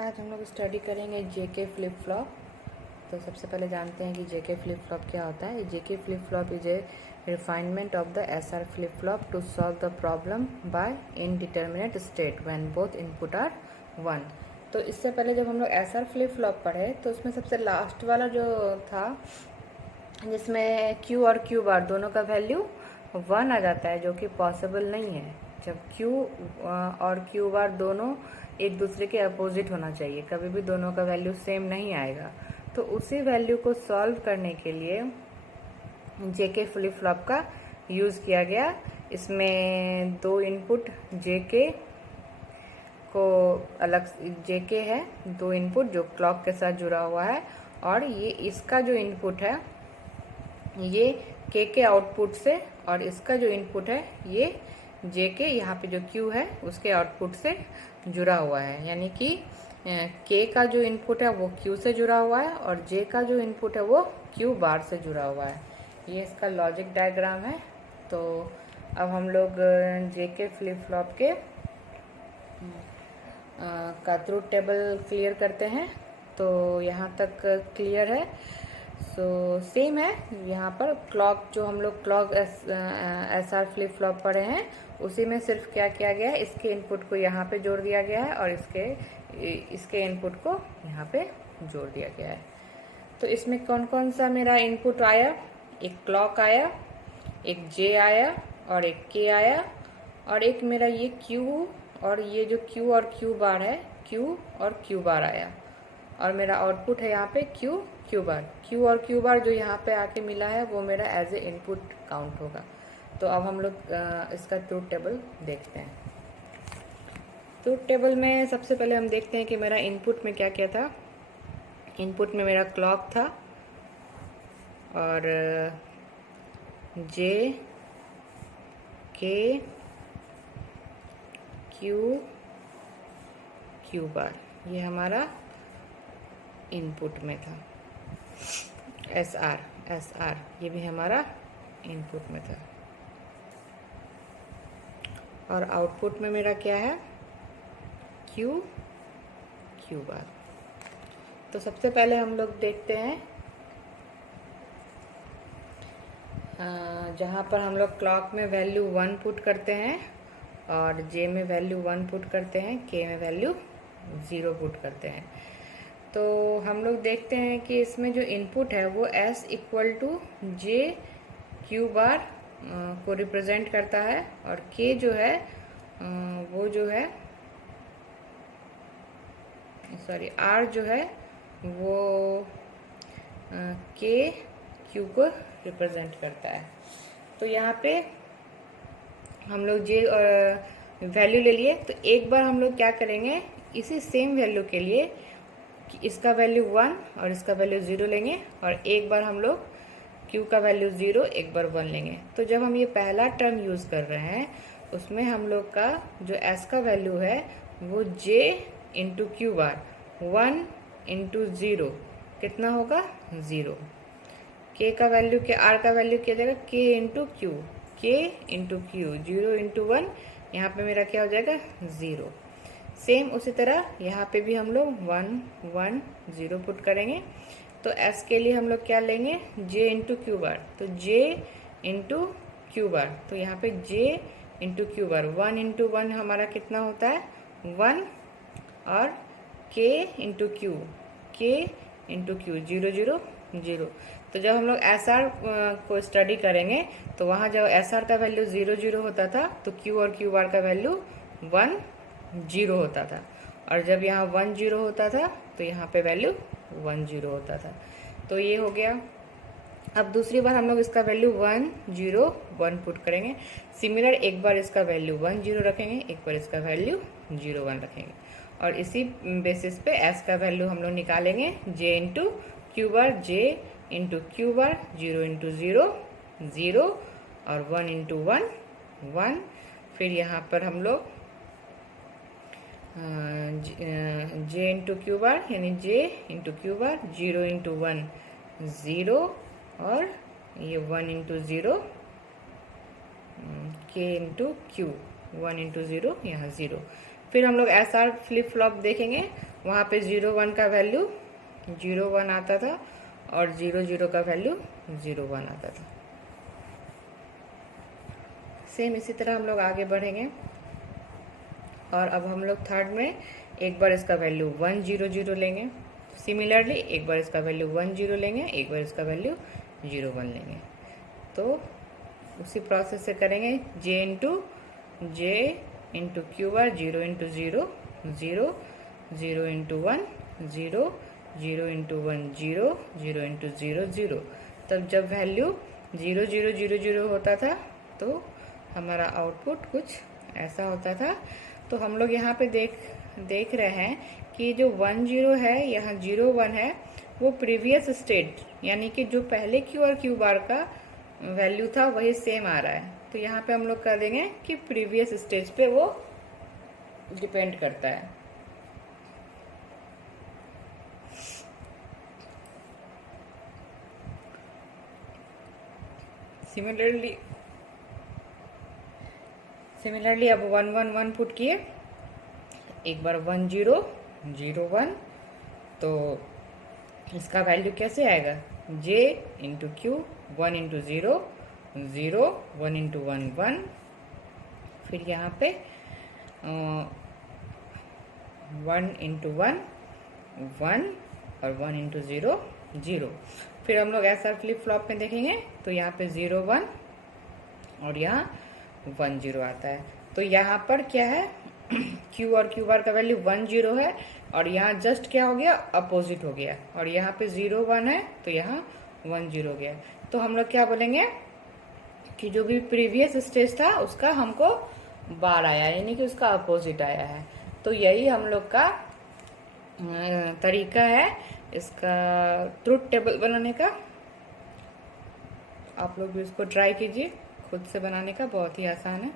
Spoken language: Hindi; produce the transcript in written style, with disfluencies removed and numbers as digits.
आज हम लोग स्टडी करेंगे जेके फ्लिप फ्लॉप। तो सबसे पहले जानते हैं कि जेके फ्लिप फ्लॉप क्या होता है। JK flip flop is a refinement of the SR flip flop to solve the problem by indeterminate state when both input are 1। तो इससे पहले जब हम लोग एसआर फ्लिप फ्लॉप पढ़े तो उसमें सबसे लास्ट वाला जो था जिसमें क्यू और क्यू बार दोनों का वैल्यू 1 आ जाता है, जो कि पॉसिबल नहीं है। जब क्यू और क्यू बार दोनों एक दूसरे के अपोजिट होना चाहिए, कभी भी दोनों का वैल्यू सेम नहीं आएगा। तो उसी वैल्यू को सॉल्व करने के लिए जेके फ्लिप फ्लॉप का यूज़ किया गया। इसमें दो इनपुट जेके को अलग जेके है, दो इनपुट जो क्लॉक के साथ जुड़ा हुआ है, और ये इसका जो इनपुट है ये के आउटपुट से, और इसका जो इनपुट है ये जे के यहाँ पे जो क्यू है उसके आउटपुट से जुड़ा हुआ है। यानी कि के का जो इनपुट है वो क्यू से जुड़ा हुआ है और जे का जो इनपुट है वो क्यू बार से जुड़ा हुआ है। ये इसका लॉजिक डायग्राम है। तो अब हम लोग जे के फ्लिप फ्लॉप के का ट्रूथ टेबल क्लियर करते हैं। तो यहाँ तक क्लियर है। सो सेम है यहाँ पर क्लॉक, जो हम लोग clock S R flip flop पढ़े हैं उसी में सिर्फ क्या किया गया है, इसके इनपुट को यहाँ पे जोड़ दिया गया है और इसके इनपुट को यहाँ पे जोड़ दिया गया है। तो इसमें कौन कौन सा मेरा इनपुट आया, एक क्लॉक आया, एक जे आया और एक के आया, और एक मेरा ये क्यू और ये जो क्यू और क्यू बार है, क्यू और क्यू बार आया, और मेरा आउटपुट है यहाँ पे क्यू क्यू बार। क्यू और क्यू बार जो यहाँ पे आके मिला है वो मेरा एज ए इनपुट काउंट होगा। तो अब हम लोग इसका ट्रूथ टेबल देखते हैं। ट्रूथ टेबल में सबसे पहले हम देखते हैं कि मेरा इनपुट में क्या क्या था। इनपुट में मेरा क्लॉक था और जे के क्यू क्यू बार ये हमारा इनपुट में था। एस आर ये भी हमारा इनपुट में था, और आउटपुट में मेरा क्या है, क्यू क्यू बार। तो सबसे पहले हम लोग देखते हैं जहाँ पर हम लोग क्लॉक में वैल्यू 1 पुट करते हैं और जे में वैल्यू 1 पुट करते हैं, के में वैल्यू 0 पुट करते हैं। तो हम लोग देखते हैं कि इसमें जो इनपुट है वो S equal to J Q bar को रिप्रेजेंट करता है, और K जो है वो जो है R जो है वो K Q को रिप्रेजेंट करता है। तो यहाँ पे हम लोग जे वैल्यू ले लिए। तो एक बार हम लोग क्या करेंगे, इसी सेम वैल्यू के लिए इसका वैल्यू 1 और इसका वैल्यू 0 लेंगे, और एक बार हम लोग Q का वैल्यू 0 एक बार 1 लेंगे। तो जब हम ये पहला टर्म यूज़ कर रहे हैं उसमें हम लोग का जो S का वैल्यू है वो J into Q bar 1 into 0 कितना होगा 0। K का वैल्यू के R का वैल्यू क्या जाएगा, K into Q, K into Q 0 into 1, यहाँ पे मेरा क्या हो जाएगा 0। सेम उसी तरह यहाँ पे भी हम लोग 1 1 0 पुट करेंगे। तो S के लिए हम लोग क्या लेंगे, J इंटू क्यू बार, तो J इंटू क्यू बार, तो यहाँ पे J into Q bar 1 into 1 हमारा कितना होता है 1, और K into Q, K into Q 0 0 0। तो जब हम लोग SR को स्टडी करेंगे तो वहाँ जब SR का वैल्यू 0 0 होता था तो Q और Q बार का वैल्यू 1 0 होता था, और जब यहाँ 1 0 होता था तो यहाँ पे वैल्यू 1 0 होता था। तो ये हो गया। अब दूसरी बार हम लोग इसका वैल्यू 1 0 1 पुट करेंगे। सिमिलर एक बार इसका वैल्यू 1 0 रखेंगे, एक बार इसका वैल्यू 0 1 रखेंगे, और इसी बेसिस पे S का वैल्यू हम लोग निकालेंगे, J into Q bar, J into Q bar 0 into 0 0 और 1 इंटू 1 1। फिर यहाँ पर हम लोग J इंटू क्यू बार यानी J into Q bar 0 into 1 0, और ये 1 into 0 K into Q 1 into 0 यहाँ 0। फिर हम लोग SR फ्लिप फ्लॉप देखेंगे वहाँ पे 0 1 का वैल्यू 0 1 आता था और 0 0 का वैल्यू 0 1 आता था। सेम इसी तरह हम लोग आगे बढ़ेंगे और अब हम लोग थर्ड में एक बार इसका वैल्यू 1 0 0 लेंगे। सिमिलरली एक बार इसका वैल्यू 1 0 लेंगे, एक बार इसका वैल्यू 0 1 लेंगे। तो उसी प्रोसेस से करेंगे j into Q bar 0 into 0 0 0 into 1 0 0 into 1 0 0 into 0 0। तब जब वैल्यू 0 0 0 0 होता था तो हमारा आउटपुट कुछ ऐसा होता था। तो हम लोग यहाँ पे देख रहे हैं कि जो 1 0 है, यहाँ 0 1 है, वो प्रीवियस स्टेट यानी कि जो पहले क्यू और क्यू बार का वैल्यू था वही सेम आ रहा है। तो यहाँ पे हम लोग कर देंगे कि प्रीवियस स्टेज पे वो डिपेंड करता है। सिमिलरली अब 1 1 1 पुट किए, एक बार 1 0 0 1, तो इसका वैल्यू कैसे आएगा j into Q 1 into 0 0 1 into 1 1, फिर यहाँ पे 1 इंटू 1 1 और 1 इंटू 0 0। फिर हम लोग ऐसा फ्लिप फ्लॉप में देखेंगे तो यहाँ पे 0 1 और यहाँ 1 0 आता है। तो यहाँ पर क्या है Q और Q बार का वैल्यू 1 0 है और यहाँ जस्ट क्या हो गया, अपोजिट हो गया, और यहाँ पे 0 1 है तो यहाँ 1 0 हो गया। तो हम लोग क्या बोलेंगे कि जो भी प्रीवियस स्टेज था उसका हमको बार आया, यानी कि उसका अपोजिट आया है। तो यही हम लोग का तरीका है इसका ट्रुथ टेबल बनाने का। आप लोग भी इसको ट्राई कीजिए, खुद से बनाने का बहुत ही आसान है।